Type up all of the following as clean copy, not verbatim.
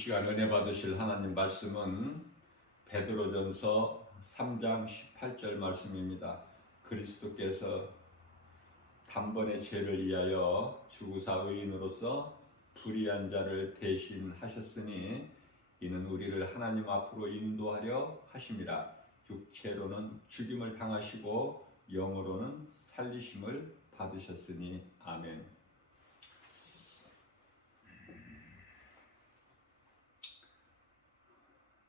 시간 은혜 받으실 하나님 말씀은 베드로전서 3장 18절 말씀입니다. 그리스도께서 단번에 죄를 위하여 죽으사 의인으로서 불의한 자를 대신하셨으니 이는 우리를 하나님 앞으로 인도하려 하심이라. 육체로는 죽임을 당하시고 영으로는 살리심을 받으셨으니 아멘.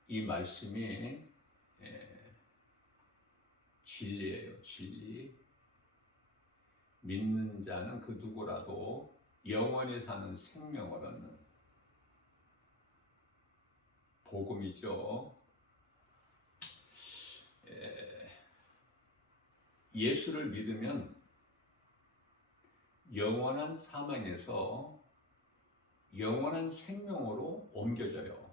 이 말씀이 진리예요. 진리. 믿는 자는 그 누구라도 영원히 사는 생명을 얻는 복음이죠. 예수를 믿으면 영원한 사망에서 영원한 생명으로 옮겨져요.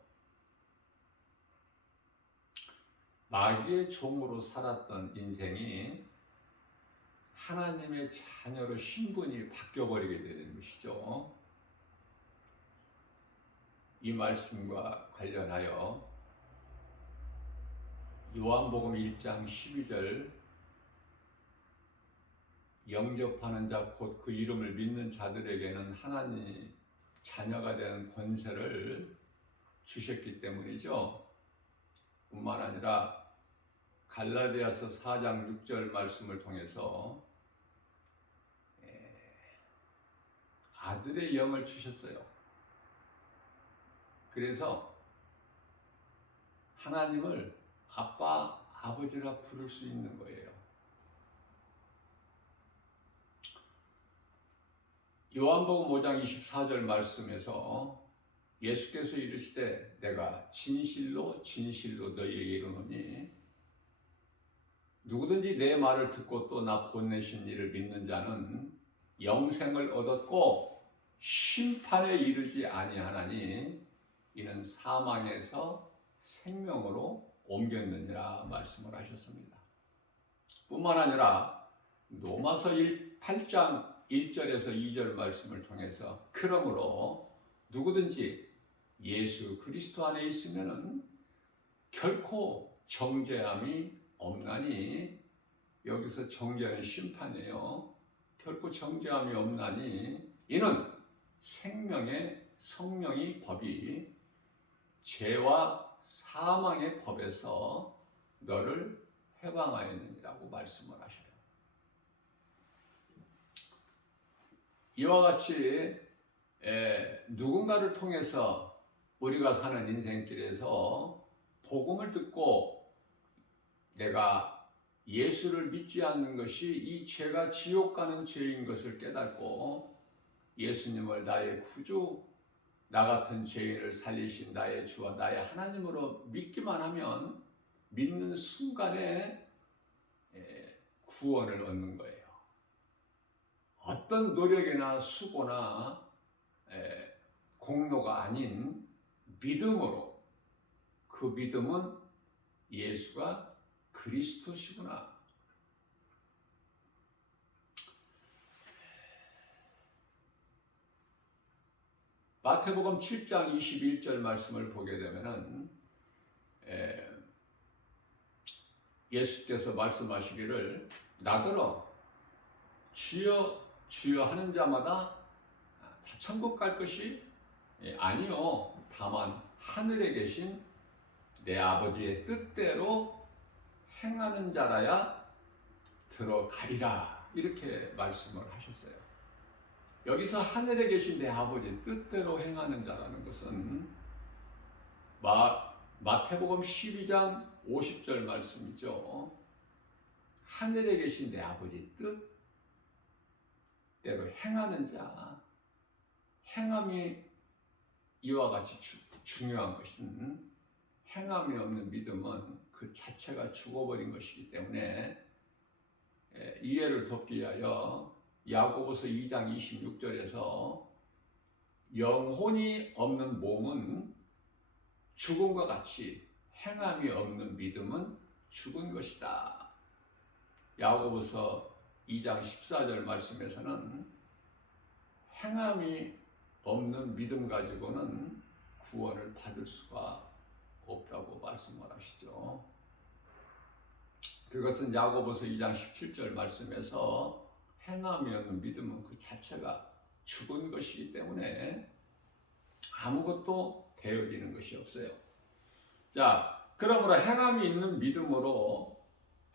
마귀의 종으로 살았던 인생이 하나님의 자녀로 신분이 바뀌어버리게 되는 것이죠. 이 말씀과 관련하여 요한복음 1장 12절 영접하는 자 곧 그 이름을 믿는 자들에게는 하나님 자녀가 되는 권세를 주셨기 때문이죠. 뿐만 아니라 갈라디아서 4장 6절 말씀을 통해서 아들의 영을 주셨어요. 그래서 하나님을 아빠, 아버지라 부를 수 있는 거예요. 요한복음 5장 24절 말씀에서 예수께서 이르시되 내가 진실로 진실로 너희에게 이르노니 누구든지 내 말을 듣고 또 나 보내신 이를 믿는 자는 영생을 얻었고 심판에 이르지 아니하나니 이는 사망에서 생명으로 옮겼느니라 말씀을 하셨습니다. 뿐만 아니라 로마서 8장 1절에서 2절 말씀을 통해서 그러므로 누구든지 예수 그리스도 안에 있으면은 결코 정죄함이 없나니, 여기서 정죄는 심판이에요. 결코 정죄함이 없나니 이는 생명의 성령의 법이 죄와 사망의 법에서 너를 해방하였느니라고 말씀을 하셔요. 이와 같이 누군가를 통해서 우리가 사는 인생길에서 복음을 듣고 내가 예수를 믿지 않는 것이 이 죄가 지옥 가는 죄인 것을 깨닫고 예수님을 나의 구주, 나 같은 죄인을 살리신 나의 주와 나의 하나님으로 믿기만 하면 믿는 순간에 구원을 얻는 거예요. 어떤 노력이나 수고나 공로가 아닌 믿음으로, 그 믿음은 예수가 그리스도시구나. 마태복음 7장 21절 말씀을 보게 되면은 예수께서 말씀하시기를 나더러 주여 주여 하는 자마다 다 천국 갈 것이 아니요 다만 하늘에 계신 내 아버지의 뜻대로 행하는 자라야 들어가리라, 이렇게 말씀을 하셨어요. 여기서 하늘에 계신 내 아버지 뜻대로 행하는 자라는 것은 마태복음 12장 50절 말씀이죠. 하늘에 계신 내 아버지 뜻대로 행하는 자, 행함이 이와 같이 중요한 것은 행함이 없는 믿음은 그 자체가 죽어버린 것이기 때문에 이해를 돕기 위하여 야고보서 2장 26절에서 영혼이 없는 몸은 죽음과 같이 행함이 없는 믿음은 죽은 것이다. 야고보서 2장 14절 말씀에서는 행함이 없는 믿음 가지고는 구원을 받을 수가 없다고 말씀을 하시죠. 그것은 야고보서 2장 17절 말씀에서 행함이 없는 믿음은 그 자체가 죽은 것이기 때문에 아무것도 되어지는 것이 없어요. 자, 그러므로 행함이 있는 믿음으로,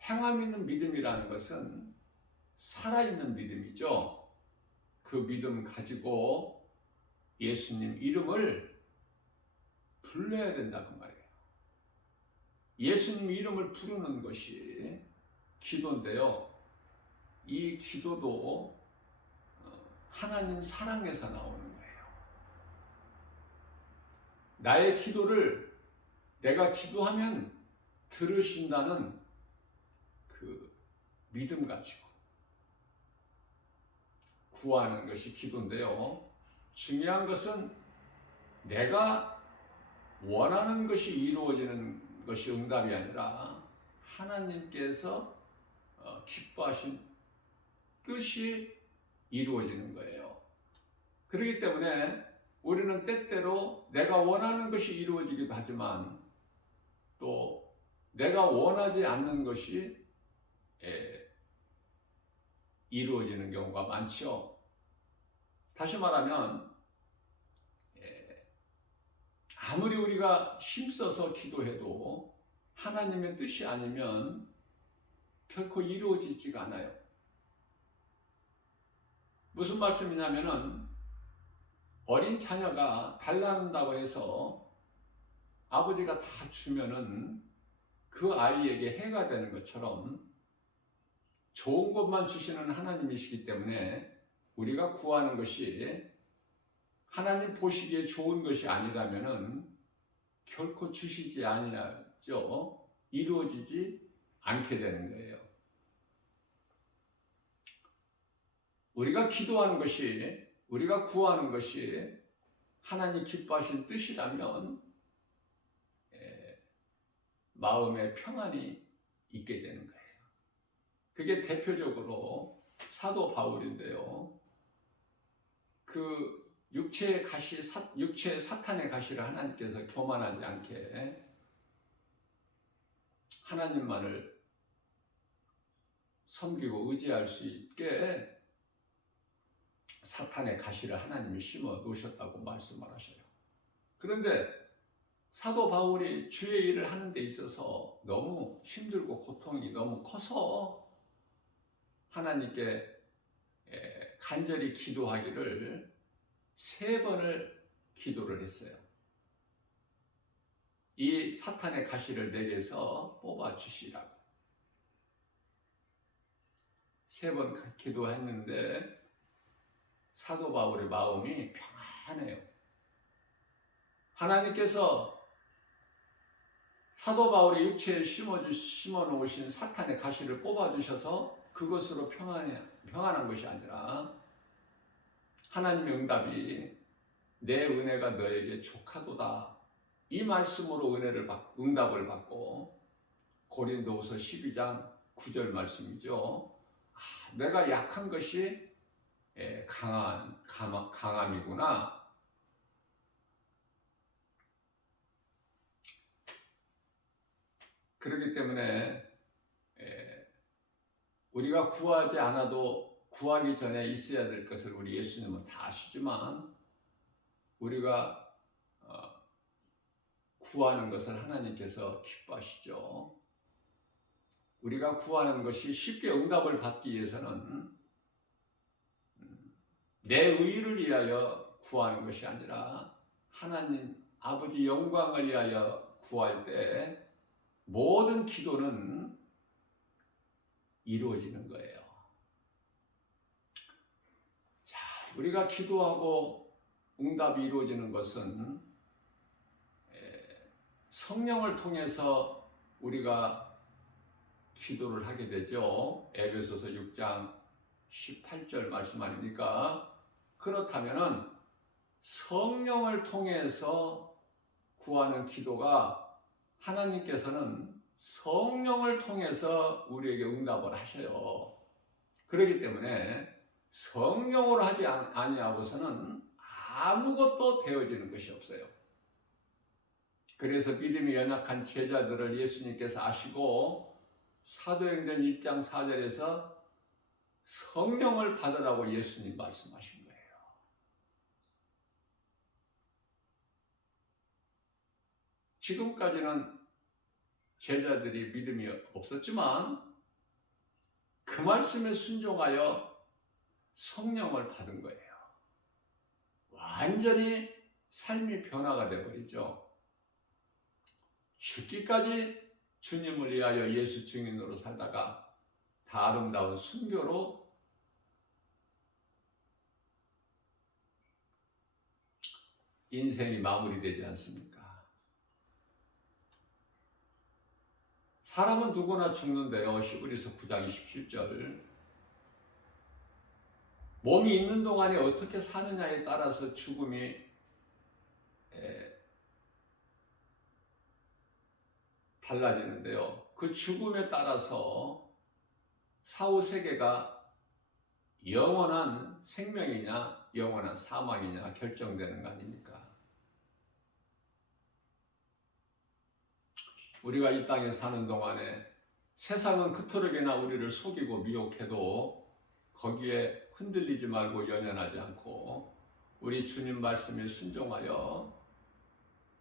행함 있는 믿음이라는 것은 살아있는 믿음이죠. 그 믿음 가지고 예수님 이름을 불러야 된다 그 말이에요. 예수님 이름을 부르는 것이 기도인데요. 이 기도도 하나님 사랑에서 나오는 거예요. 나의 기도를 내가 기도하면 들으신다는 그 믿음 가지고 구하는 것이 기도인데요. 중요한 것은 내가 원하는 것이 이루어지는 것이 응답이 아니라 하나님께서 기뻐하신 뜻이 이루어지는 거예요. 그렇기 때문에 우리는 때때로 내가 원하는 것이 이루어지기도 하지만 또 내가 원하지 않는 것이 이루어지는 경우가 많죠. 다시 말하면 아무리 우리가 힘써서 기도해도 하나님의 뜻이 아니면 결코 이루어지지가 않아요. 무슨 말씀이냐면은 어린 자녀가 달라는다고 해서 아버지가 다 주면은 그 아이에게 해가 되는 것처럼 좋은 것만 주시는 하나님이시기 때문에 우리가 구하는 것이 하나님 보시기에 좋은 것이 아니라면은 결코 주시지 아니하죠. 이루어지지 않게 되는 거예요. 우리가 기도하는 것이, 우리가 구하는 것이 하나님 기뻐하신 뜻이라면 마음에 평안이 있게 되는 거예요. 그게 대표적으로 사도 바울인데요. 그 육체의 가시, 육체의 사탄의 가시를 하나님께서 교만하지 않게 하나님만을 섬기고 의지할 수 있게 사탄의 가시를 하나님이 심어 놓으셨다고 말씀을 하셔요. 그런데 사도 바울이 주의 일을 하는 데 있어서 너무 힘들고 고통이 너무 커서 하나님께 간절히 기도하기를 3번을 기도를 했어요. 이 사탄의 가시를 내게서 뽑아주시라고. 3번 기도했는데 사도 바울의 마음이 평안해요. 하나님께서 사도 바울의 육체에 심어 놓으신 사탄의 가시를 뽑아주셔서 그것으로 평안한 것이 아니라 하나님의 응답이 내 은혜가 너에게 족하도다. 이 말씀으로 응답을 받고 고린도후서 12장 9절 말씀이죠. 내가 약한 것이 강함이구나. 그렇기 때문에 우리가 구하지 않아도 구하기 전에 있어야 될 것을 우리 예수님은 다 아시지만 우리가 구하는 것을 하나님께서 기뻐하시죠. 우리가 구하는 것이 쉽게 응답을 받기 위해서는 내 의를 위하여 구하는 것이 아니라 하나님 아버지 영광을 위하여 구할 때 모든 기도는 이루어지는 거예요. 자, 우리가 기도하고 응답이 이루어지는 것은 성령을 통해서 우리가 기도를 하게 되죠. 에베소서 6장 18절 말씀 아닙니까? 그렇다면은 성령을 통해서 구하는 기도가 하나님께서는 성령을 통해서 우리에게 응답을 하셔요. 그렇기 때문에 성령으로 하지 아니하고서는 아무것도 되어지는 것이 없어요. 그래서 믿음이 연약한 제자들을 예수님께서 아시고 사도행전 1장 4절에서 성령을 받으라고 예수님 말씀하신 거예요. 지금까지는 제자들이 믿음이 없었지만 그 말씀에 순종하여 성령을 받은 거예요. 완전히 삶이 변화가 되어버리죠. 죽기까지 주님을 위하여 예수 증인으로 살다가 다 아름다운 순교로 인생이 마무리되지 않습니까? 사람은 누구나 죽는데요. 히브리서 9장 27절. 몸이 있는 동안에 어떻게 사느냐에 따라서 죽음이 달라지는데요. 그 죽음에 따라서 사후세계가 영원한 생명이냐 영원한 사망이냐 결정되는 거 아닙니까? 우리가 이 땅에 사는 동안에 세상은 그토록이나 우리를 속이고 미혹해도 거기에 흔들리지 말고 연연하지 않고 우리 주님 말씀에 순종하여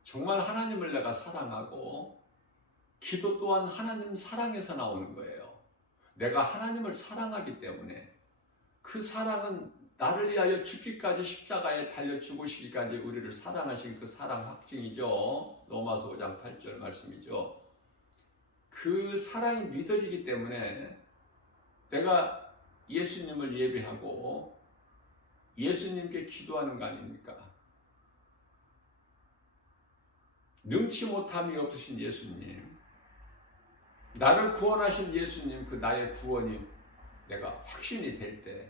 정말 하나님을 내가 사랑하고 기도 또한 하나님 사랑에서 나오는 거예요. 내가 하나님을 사랑하기 때문에 그 사랑은 나를 위하여 죽기까지 십자가에 달려 죽으시기까지 우리를 사랑하신 그 사랑 확증이죠. 로마서 5장 8절 말씀이죠. 그 사랑이 믿어지기 때문에 내가 예수님을 예배하고 예수님께 기도하는 거 아닙니까? 능치 못함이 없으신 예수님, 나를 구원하신 예수님, 그 나의 구원이 내가 확신이 될 때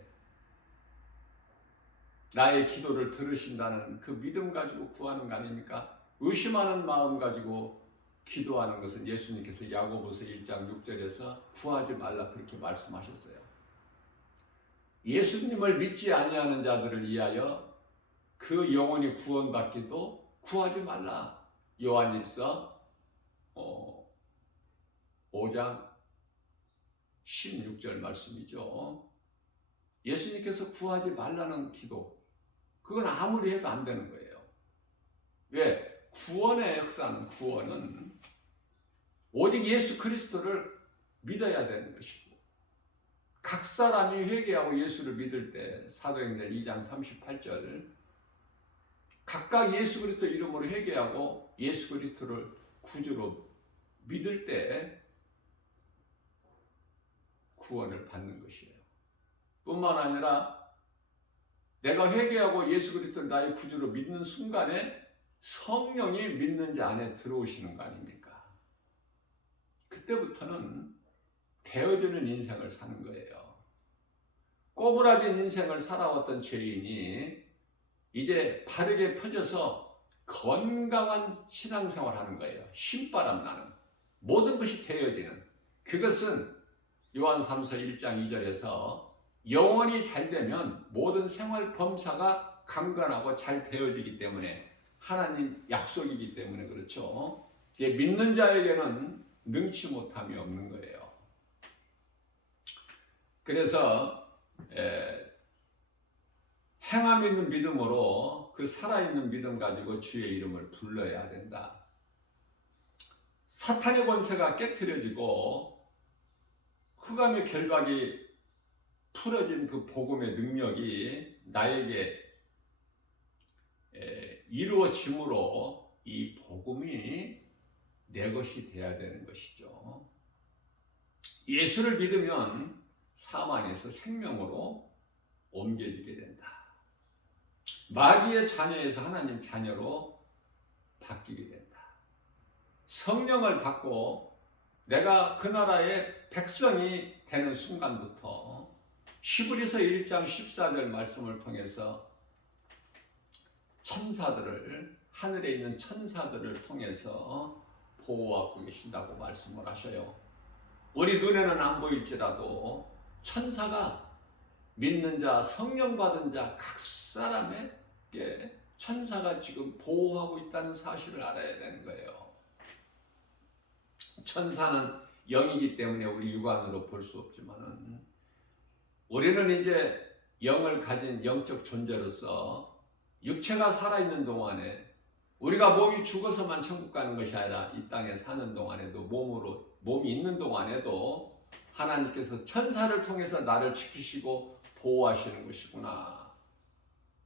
나의 기도를 들으신다는 그 믿음 가지고 구하는 거 아닙니까? 의심하는 마음 가지고 기도하는 것은 예수님께서 야고보서 1장 6절에서 구하지 말라 그렇게 말씀하셨어요. 예수님을 믿지 아니하는 자들을 위하여 그 영혼이 구원받기도 구하지 말라. 요한일서 5장 16절 말씀이죠. 예수님께서 구하지 말라는 기도, 그건 아무리 해도 안 되는 거예요. 왜? 구원의 역사는, 구원은 오직 예수 그리스도를 믿어야 되는 것이고, 각 사람이 회개하고 예수를 믿을 때 사도행전 2장 38절 각각 예수 그리스도 이름으로 회개하고 예수 그리스도를 구주로 믿을 때 구원을 받는 것이에요. 뿐만 아니라 내가 회개하고 예수 그리스도를 나의 구주로 믿는 순간에 성령이 믿는 자 안에 들어오시는 거 아닙니까? 그때부터는 되어지는 인생을 사는 거예요. 꼬부라진 인생을 살아왔던 죄인이 이제 바르게 펴져서 건강한 신앙생활을 하는 거예요. 신바람 나는 모든 것이 되어지는, 그것은 요한 3서 1장 2절에서 영원히 잘 되면 모든 생활 범사가 강건하고 잘 되어지기 때문에 하나님 약속이기 때문에 그렇죠. 믿는 자에게는 능치 못함이 없는 거예요. 그래서 행함 있는 믿음으로 그 살아있는 믿음 가지고 주의 이름을 불러야 된다. 사탄의 권세가 깨트려지고 흑암의 결박이 풀어진 그 복음의 능력이 나에게 이루어짐으로 이 복음이 내 것이 되어야 되는 것이죠. 예수를 믿으면 사망에서 생명으로 옮겨지게 된다. 마귀의 자녀에서 하나님 자녀로 바뀌게 된다. 성령을 받고 내가 그 나라의 백성이 되는 순간부터 히브리서 1장 14절 말씀을 통해서 천사들을, 하늘에 있는 천사들을 통해서 보호하고 계신다고 말씀을 하셔요. 우리 눈에는 안 보일지라도 천사가 믿는 자, 성령 받은 자 각 사람에게 천사가 지금 보호하고 있다는 사실을 알아야 되는 거예요. 천사는 영이기 때문에 우리 육안으로 볼 수 없지만은 우리는 이제 영을 가진 영적 존재로서 육체가 살아있는 동안에 우리가 몸이 죽어서만 천국 가는 것이 아니라 이 땅에 사는 동안에도 몸이 있는 동안에도 하나님께서 천사를 통해서 나를 지키시고 보호하시는 것이구나.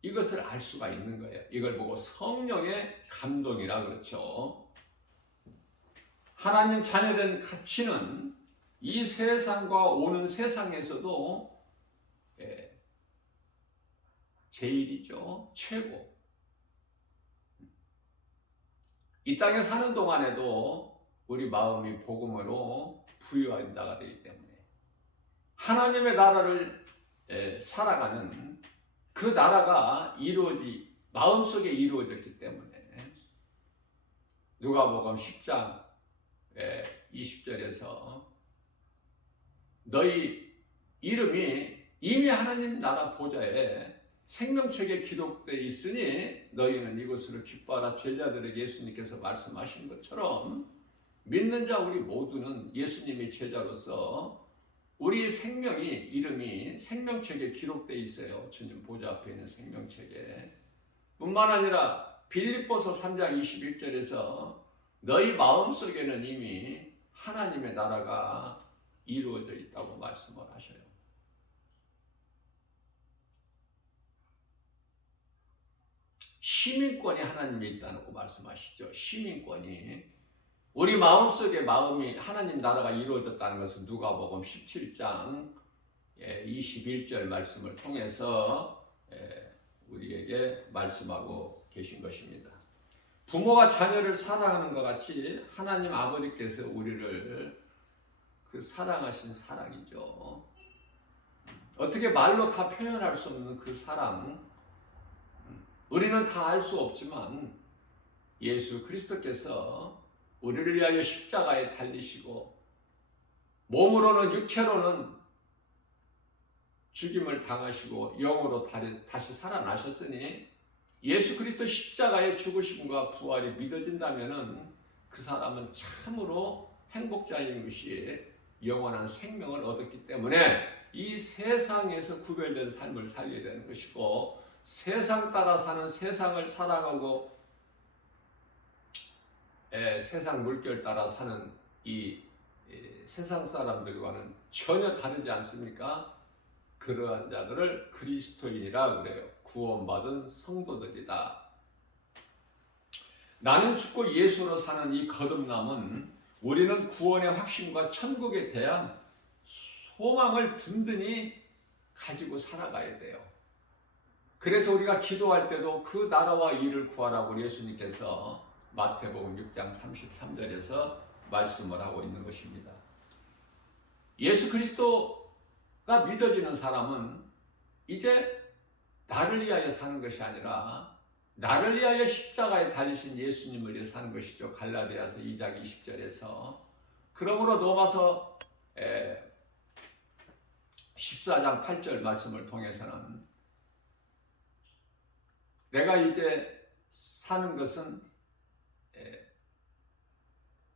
이것을 알 수가 있는 거예요. 이걸 보고 성령의 감동이라 그렇죠. 하나님 자녀된 가치는 이 세상과 오는 세상에서도 제일이죠. 최고. 이 땅에 사는 동안에도 우리 마음이 복음으로 부유한 자가 되기 때문에 하나님의 나라를 살아가는 그 나라가 마음속에 이루어졌기 때문에 누가복음 10장 20절에서 너희 이름이 이미 하나님 나라 보좌에 생명책에 기록되어 있으니 너희는 이것으로 기뻐하라. 제자들에게 예수님께서 말씀하신 것처럼 믿는 자 우리 모두는 예수님의 제자로서 우리 이름이 생명책에 기록되어 있어요. 주님 보좌 앞에 있는 생명책에. 뿐만 아니라 빌립보서 3장 21절에서 너희 마음속에는 이미 하나님의 나라가 이루어져 있다고 말씀을 하셔요. 시민권이 하나님에 있다고 말씀하시죠. 시민권이. 우리 마음속에 하나님 나라가 이루어졌다는 것은 누가복음 17장 21절 말씀을 통해서 우리에게 말씀하고 계신 것입니다. 부모가 자녀를 사랑하는 것 같이 하나님 아버지께서 우리를 그 사랑하신 사랑이죠. 어떻게 말로 다 표현할 수 없는 그 사랑, 우리는 다 알 수 없지만 예수 그리스도께서 우리를 위하여 십자가에 달리시고 몸으로는 육체로는 죽임을 당하시고 영으로 다시 살아나셨으니 예수 그리스도 십자가의 죽으심과 부활이 믿어진다면 그 사람은 참으로 행복자인 것이 영원한 생명을 얻었기 때문에 이 세상에서 구별된 삶을 살게 되는 것이고 세상 따라 사는 세상을 사랑하고 세상 물결 따라 사는 이 세상 사람들과는 전혀 다르지 않습니까? 그러한 자들을 그리스도인이라 그래요. 구원받은 성도들이다. 나는 죽고 예수로 사는 이 거듭남은 우리는 구원의 확신과 천국에 대한 소망을 든든히 가지고 살아가야 돼요. 그래서 우리가 기도할 때도 그 나라와 일을 구하라고 예수님께서 마태복음 6장 33절에서 말씀을 하고 있는 것입니다. 예수 그리스도가 믿어지는 사람은 이제 나를 위하여 사는 것이 아니라 나를 위하여 십자가에 달리신 예수님을 위해 사는 것이죠. 갈라디아서 2장 20절에서. 그러므로 로마서 14장 8절 말씀을 통해서는 내가 이제 사는 것은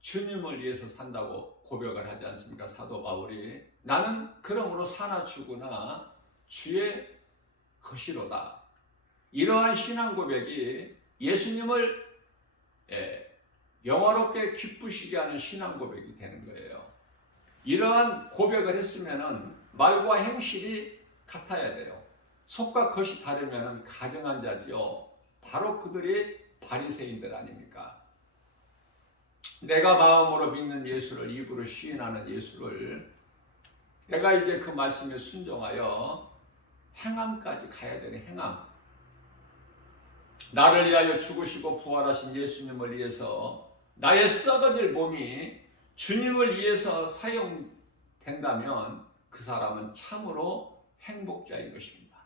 주님을 위해서 산다고 고백을 하지 않습니까? 사도 바울이. 나는 그러므로 사나 죽으나 주의 것이로다. 이러한 신앙 고백이 예수님을 영화롭게 기쁘시게 하는 신앙 고백이 되는 거예요. 이러한 고백을 했으면 말과 행실이 같아야 돼요. 속과 겉이 다르면 가증한 자지요. 바로 그들이 바리새인들 아닙니까? 내가 마음으로 믿는 예수를, 입으로 시인하는 예수를 내가 이제 그 말씀에 순종하여 행함까지 가야 되는 행함. 나를 위하여 죽으시고 부활하신 예수님을 위해서 나의 썩어질 몸이 주님을 위해서 사용된다면 그 사람은 참으로 행복자인 것입니다.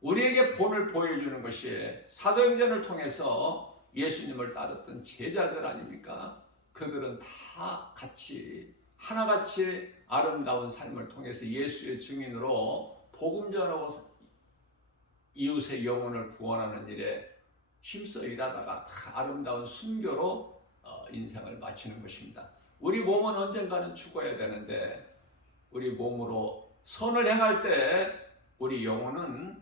우리에게 본을 보여주는 것이 사도행전을 통해서 예수님을 따랐던 제자들 아닙니까? 그들은 다 같이 하나같이 아름다운 삶을 통해서 예수의 증인으로 복음 전하고 이웃의 영혼을 구원하는 일에 힘써 일하다가 다 아름다운 순교로 인생을 마치는 것입니다. 우리 몸은 언젠가는 죽어야 되는데 우리 몸으로 선을 행할 때 우리 영혼은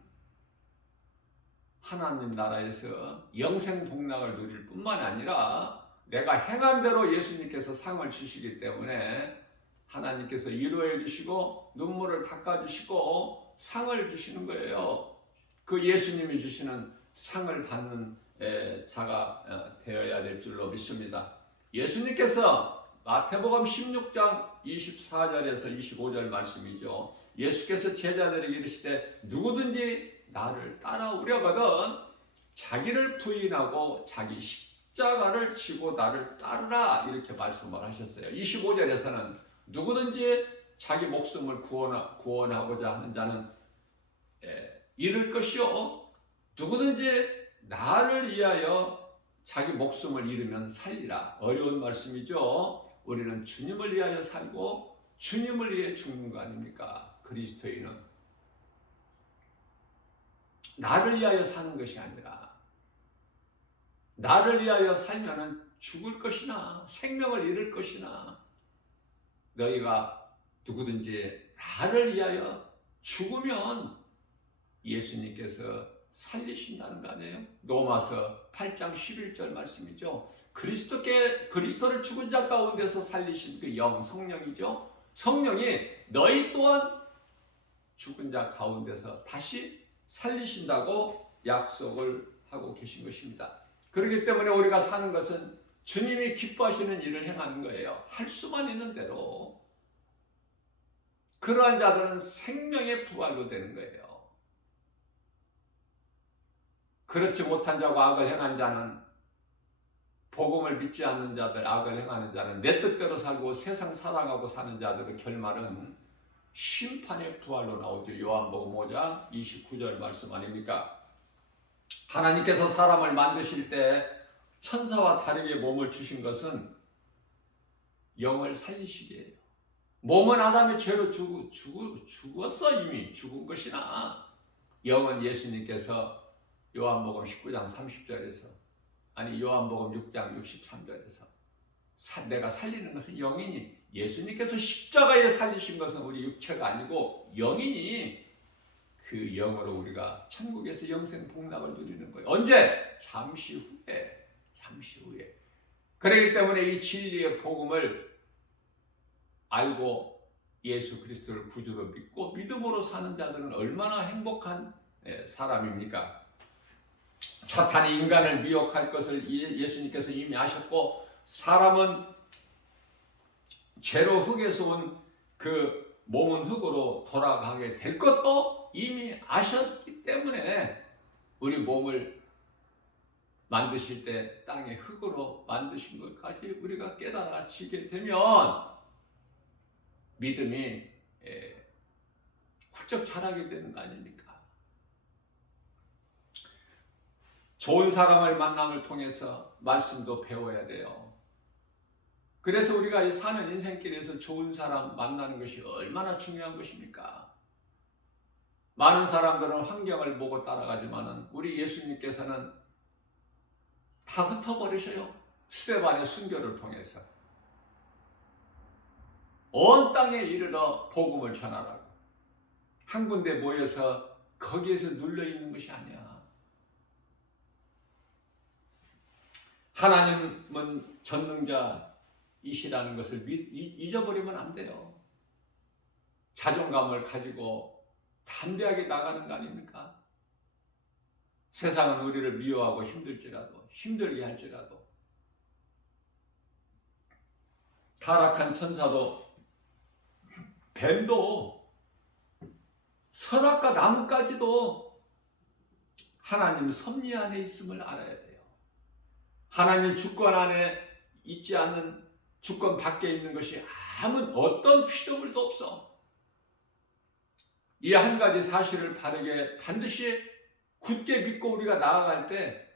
하나님 나라에서 영생 복락을 누릴 뿐만 아니라 내가 행한 대로 예수님께서 상을 주시기 때문에 하나님께서 위로해 주시고 눈물을 닦아 주시고 상을 주시는 거예요. 그 예수님이 주시는 상을 받는 자가 되어야 될 줄로 믿습니다. 예수님께서 마태복음 16장 24절에서 25절 말씀이죠. 예수께서 제자들에게 이르시되 누구든지 나를 따라오려거든 자기를 부인하고 자기 십자가를 지고 나를 따르라 이렇게 말씀을 하셨어요. 25절에서는 누구든지 자기 목숨을 구원하고자 하는 자는 잃을 것이요 누구든지 나를 위하여 자기 목숨을 잃으면 살리라. 어려운 말씀이죠. 우리는 주님을 위하여 살고 주님을 위해 죽는 거 아닙니까? 그리스도인은 나를 위하여 사는 것이 아니라 나를 위하여 살면은 죽을 것이나 생명을 잃을 것이나 너희가 누구든지 나를 위하여 죽으면 예수님께서 살리신다는 거 아니에요? 로마서 8장 11절 말씀이죠. 그리스도를 죽은 자 가운데서 살리신 그 영, 성령이죠. 성령이 너희 또한 죽은 자 가운데서 다시 살리신다고 약속을 하고 계신 것입니다. 그렇기 때문에 우리가 사는 것은 주님이 기뻐하시는 일을 행하는 거예요. 할 수만 있는 대로. 그러한 자들은 생명의 부활로 되는 거예요. 그렇지 못한 자고 악을 행한 자는 복음을 믿지 않는 자들, 악을 행하는 자는 내 뜻대로 살고 세상 사랑하고 사는 자들의 결말은 심판의 부활로 나오죠. 요한복음 5장 29절 말씀 아닙니까? 하나님께서 사람을 만드실 때 천사와 다르게 몸을 주신 것은 영을 살리시기예요. 몸은 아담의 죄로 죽었어. 이미 죽은 것이나 영은 예수님께서 요한복음 19장 30절에서 요한복음 6장 63절에서 내가 살리는 것은 영이니 예수님께서 십자가에 살리신 것은 우리 육체가 아니고 영이니 그 영으로 우리가 천국에서 영생 복락을 누리는 거예요. 언제? 잠시 후에. 그렇기 때문에 이 진리의 복음을 알고 예수 그리스도를 구주로 믿고 믿음으로 사는 자들은 얼마나 행복한 사람입니까? 사탄이 인간을 미혹할 것을 예수님께서 이미 아셨고 사람은 죄로 흙에서 온 그 몸은 흙으로 돌아가게 될 것도 이미 아셨기 때문에 우리 몸을 만드실 때 땅의 흙으로 만드신 것까지 우리가 깨달아지게 되면 믿음이 훌쩍 자라게 되는 거 아닙니까? 좋은 사람을 만남을 통해서 말씀도 배워야 돼요. 그래서 우리가 사는 인생길에서 좋은 사람 만나는 것이 얼마나 중요한 것입니까? 많은 사람들은 환경을 보고 따라가지만은 우리 예수님께서는 다 흩어버리셔요. 스데반의 순교를 통해서. 온 땅에 이르러 복음을 전하라고. 한 군데 모여서 거기에서 눌러있는 것이 아니야. 하나님은 전능자이시라는 것을 잊어버리면 안 돼요. 자존감을 가지고 담대하게 나가는 거 아닙니까? 세상은 우리를 미워하고 힘들게 할지라도 타락한 천사도 뱀도 선악과 나무까지도 하나님 섭리 안에 있음을 알아야 돼요. 하나님 주권 안에 있지 않는 주권 밖에 있는 것이 어떤 피조물도 없어. 이 한 가지 사실을 바르게 반드시 굳게 믿고 우리가 나아갈 때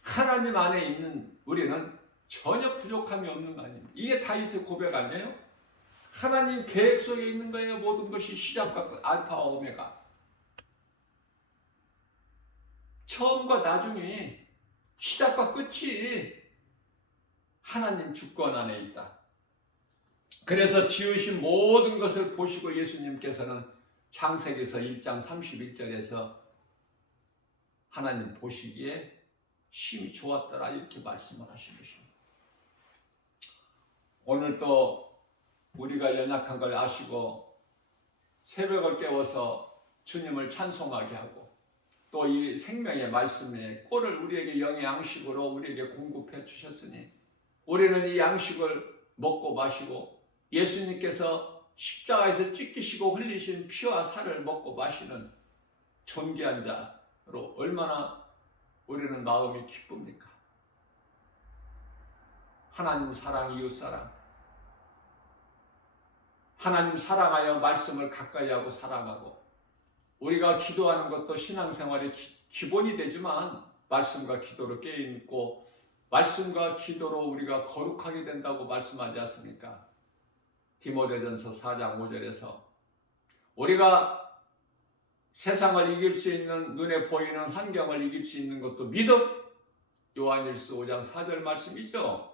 하나님 안에 있는 우리는 전혀 부족함이 없는 거 아닙니까? 이게 다윗의 고백 아니에요? 하나님 계획 속에 있는 거예요. 모든 것이 시작과 끝, 알파와 오메가. 처음과 나중에 시작과 끝이 하나님 주권 안에 있다. 그래서 지으신 모든 것을 보시고 예수님께서는 창세기서 1장 31절에서 하나님 보시기에 심히 좋았더라 이렇게 말씀을 하신 것입니다. 오늘 또 우리가 연약한 걸 아시고 새벽을 깨워서 주님을 찬송하게 하고 또 이 생명의 말씀의 꼴을 우리에게 영의 양식으로 우리에게 공급해 주셨으니 우리는 이 양식을 먹고 마시고 예수님께서 십자가에서 찢기시고 흘리신 피와 살을 먹고 마시는 존귀한 자로 얼마나 우리는 마음이 기쁩니까? 하나님 사랑, 이웃 사랑. 하나님 사랑하여 말씀을 가까이 하고 사랑하고 우리가 기도하는 것도 신앙생활의 기본이 되지만 말씀과 기도로 깨어있고 말씀과 기도로 우리가 거룩하게 된다고 말씀하지 않습니까? 디모데전서 4장 5절에서 우리가 세상을 이길 수 있는 눈에 보이는 환경을 이길 수 있는 것도 믿음. 요한일서 5장 4절 말씀이죠.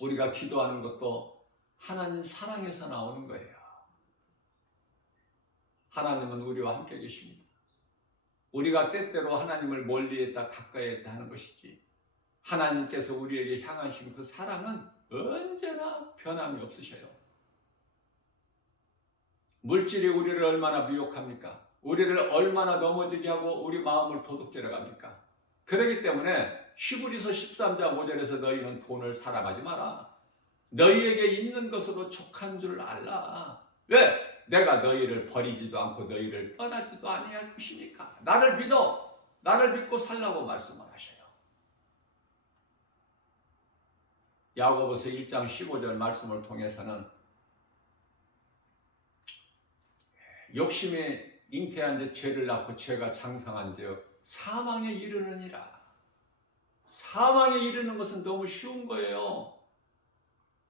우리가 기도하는 것도 하나님 사랑에서 나오는 거예요. 하나님은 우리와 함께 계십니다. 우리가 때때로 하나님을 멀리했다 가까이 했다 하는 것이지 하나님께서 우리에게 향하신 그 사랑은 언제나 변함이 없으셔요. 물질이 우리를 얼마나 미혹합니까? 우리를 얼마나 넘어지게 하고 우리 마음을 도둑질해 갑니까? 그렇기 때문에 히브리서 13장 5절에서 너희는 돈을 사랑하지 마라. 너희에게 있는 것으로 족한 줄 알라. 왜? 내가 너희를 버리지도 않고 너희를 떠나지도 아니할 것이니까. 나를 믿어. 나를 믿고 살라고 말씀을 하셔요. 야고보서 1장 15절 말씀을 통해서는 욕심에 잉태한 자 죄를 낳고 죄가 장성한 자 사망에 이르느니라. 사망에 이르는 것은 너무 쉬운 거예요.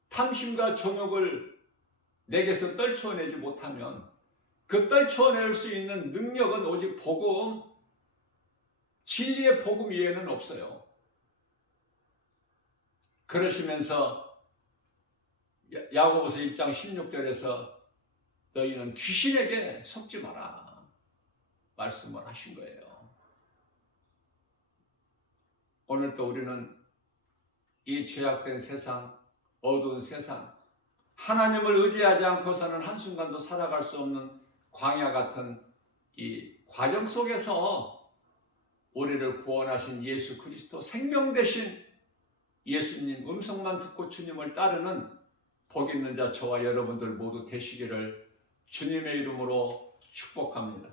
탐심과 정욕을 내게서 떨쳐내지 못하면 그 떨쳐낼 수 있는 능력은 오직 복음, 진리의 복음 이외에는 없어요. 그러시면서 야고보서 1장 16절에서 너희는 귀신에게 속지 마라 말씀을 하신 거예요. 오늘 또 우리는 이 죄악된 세상, 어두운 세상, 하나님을 의지하지 않고서는 한순간도 살아갈 수 없는 광야 같은 이 과정 속에서 우리를 구원하신 예수 그리스도 생명 되신 예수님 음성만 듣고 주님을 따르는 복 있는 자 저와 여러분들 모두 되시기를 주님의 이름으로 축복합니다.